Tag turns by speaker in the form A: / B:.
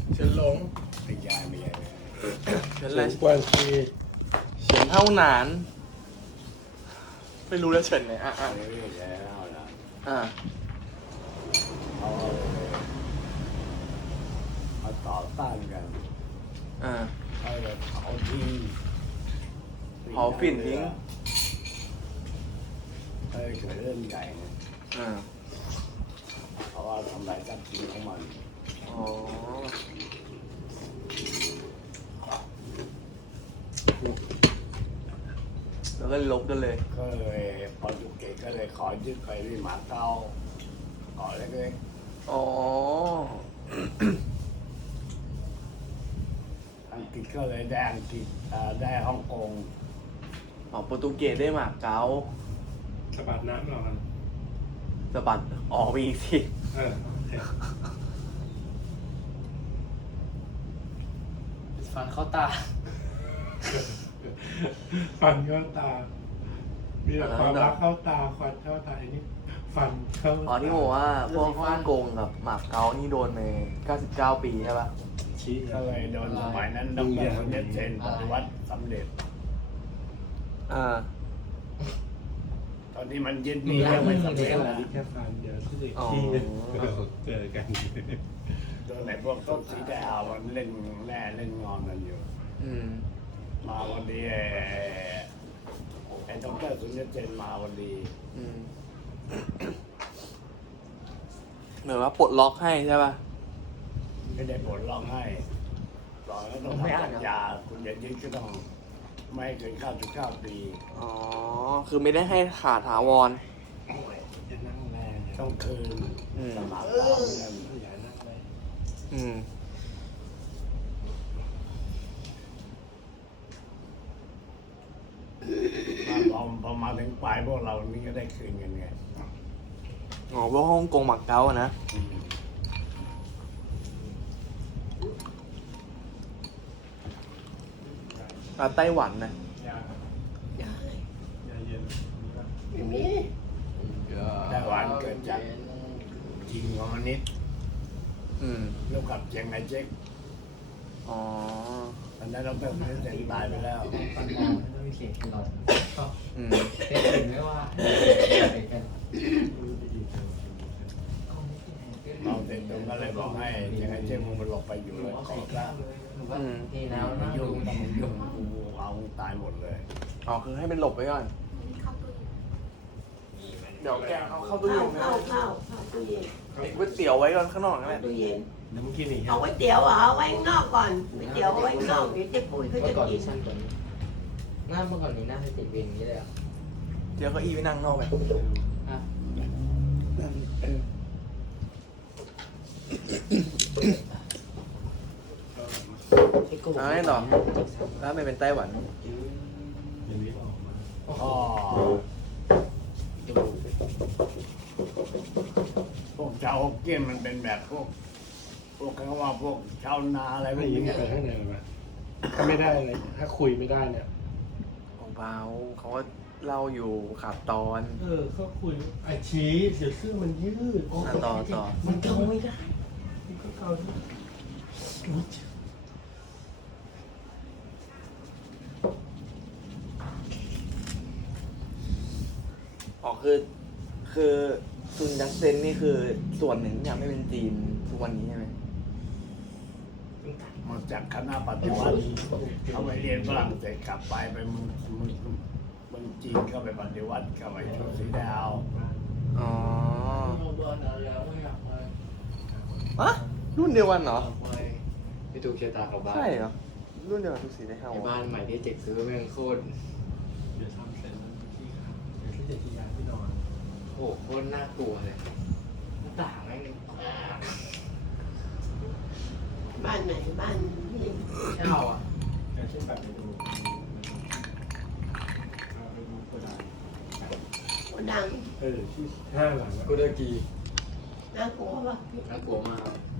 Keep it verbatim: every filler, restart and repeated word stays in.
A: เฉินหลง
B: ไม่ใช่ไม่ใช่
A: เฉินอะไร
C: กวนซี
A: เฉินเท่าหนาน ไม่รู้แล้วเฉินไหนอ่ะอ่ะ
B: ไม่ใช่แล้วนะ
A: อ่ะ
B: เขามาต่อต้านกัน
A: อ่ะ
B: เขาเลยเผาทิ้ง
A: เผาฝิ่นทิ้ง
B: เออเกิดเรื่องใหญ่นะ
A: อ่ะ
B: เพราะว่าทำลายทรัพย์สินของมัน
A: อ๋อแล้วก็ลบกันเลย
B: ก็เลยโปรตุเกสก็เลยขอยึดไปที่หมาเก้าเกาะเล็ก
A: อ๋อ
B: ๆอังกฤษก็เลยได้อังกฤษเอ่อได้ฮ่องกง
A: อ๋อโปรตุเกสได้หมากเก๊า
C: สะบัดน้ำเรากัน
A: สะบัดออกไปอีกที
C: เออโอเค
D: ฟันเข้าตา
C: ฟันเข้าตา มีแต่ความรักเข้าตาควันเข้าตาอันนี้ฟันเข้า
A: อ๋อที่บอกว่าพวกฮ่องกงกับหมากเก๊านี่โดนไปเก้าสิบเก้าปีใช่ปะ
C: ชี้
B: ก็เลยโดนสมัยนั้นดรคนเดชเซนปฏิวัติสำเร็จ
A: อ่า
B: ตอนที่มันยึดนี่ยังไม่สำเร็จ
C: อัน
B: นะ
C: นี้แค่ฟันเดี๋ยวที่
A: อ๋อ
C: ที่เจอกัน
B: โดนไหนพวกต้นสีดาวมันเล่นแร่เล่นงอนกันอยู่
A: อืม
B: มาวันดีไอ้ไอ้ดรสุนทรเจนมาวันดี
A: อืมเหมือนว่าปลดล็อกให้ใช่ปะ
B: ไม่ได้ผลร้องให้ตอนนั้นต้องทำสัญญาคุณอย่ายึดก็ต้องไม่ให้เกินข้าวจุดข้าวปี
A: อ๋อ คือไม่ได้ให้ขาดถาวร
C: จะนั่งแรง
B: ต้องคืน
A: อืม
B: สมัครตามเงิน
C: อย่านั่งแรง
A: อืม
B: มาพอพอมาถึงปลายพวกเรานี่ก็ได้คืนกันไง
A: อ๋อพวกฮ่องกงหมักเก๊าอะนะ
B: อืม
A: แล้วไต้หวันนะ
C: ยาอย่าเย็น
B: ไม่มีไต้หวันเกิดจากยิงคอมมิวนิสต์
A: อืม
B: แล้วกับเจียงไคเชก
A: อ๋อ
B: ตอนนั้นเราเป็นประธานาธิบดีตายไปแล้ว
D: ฟันมองไม่มีเสียงตลอด
A: อืม
D: เป็นถึงไม่ว่าเด็กกัน
B: เราเสร็จตรงก็เลยบอกให้เจียงไคเชกมึงมันหลบไปอยู่เลยขอบแล้ว
D: หนูว่าทีแล้ว
B: มึ
D: นะ
B: งยุ่งถ้ามึงยุ่งกูเอามึงตายหมดเลย
A: อ๋อ คือให้เป็นหลบไว้ก่อน เดี๋ยวแกเอาเข้าตู้
E: เข้า
A: เย็นนะ
E: เข้าเข้าเข้าตู้เย็น
A: ติดก๋วยเตี๋ยวไว้ก่อนข้างนอกนั่นแหละ
E: ตู้เย็น
C: น้ำกินอีก
E: เอาก๋วยเตี๋ยวเหรอเอาไว้ข้างนอกก่อนก๋วยเตี๋ยวเอาไว้ข้างนอกเดี๋ยวเจ๊ปุ้ยเขา
D: เมื่
E: จะ
D: อก่อน
E: กิ
D: มี
E: น
D: ชั้นกว่านี้หน้าเมื่อก่อนมีหน้าให้ติดเวงนี้เลยอ่ะ
A: เดี๋ยวเก็อีไปนั่งนอกไป
D: อ่ะ
A: เอาให้ต่อแล้วไปเป็นไต้หวัน
C: อย่างนี้ออกมา
B: ก็พวกชาวฮกเกี้ยนมันเป็นแบบพวก พวกเขาว่าพวกชาวนาอะไรพว
C: ไม่
B: ก
C: ยิง
B: นี้
C: ไปข้างในเลยไหมถ้าไม่ได้อะไรถ้าคุยไม่ได้เนี่ย
A: เบาๆเขาก็เล่าอยู่ขาดตอน
C: เออเขาคุยไอชี้เสียเสื้อมันยืด
A: อ่ะต่อต่อ
D: มันเกาไม่ได้
C: มันก็เกาที่
A: อ๋อคือ คือซุนยัตเซนนี่คือส่วนหนึ่งที่ทำให้เป็นจีนทุกวันนี้ใช่ไหม
B: มาจากคณะปฏิวัติเขาไปเรียนฝรั่งเศสกลับไปไปเมึงมึงมึงจีนเข้าไปปฏิวัติเข้าไปชุดสีดาว
A: อ๋อ
D: เราโดนอะไรแล้วไม่อยากไป
A: อะรุ่นเดียวกันเหรอ
D: ไปดูเชียร์ตากับบ้าน
A: ใช่เหรอ รุ่นเดียวกันทุกสีได้ห้า
D: ไอ้
A: วะ
D: บ้านใหม่ที่เจ็กซื้อแม่งโคตร
C: เดี๋ยวทำเสร็จแล้วที่ขาเดี๋ยวที่จะที่ย้ายที่นอน
D: โหโคตรน่ากลัวเลยหน้าต่างแม่ง
E: บ้านไหนบ้านที่
D: เช่าอ่ะ
C: อย่างเช่นแบบไปดูเอาไปดูโกดัง
E: โกดัง
C: เออที่ห้าหลังอะ
D: กูเดอร์กี
E: น่ากลัวป่ะ
D: น่ากลัวมาก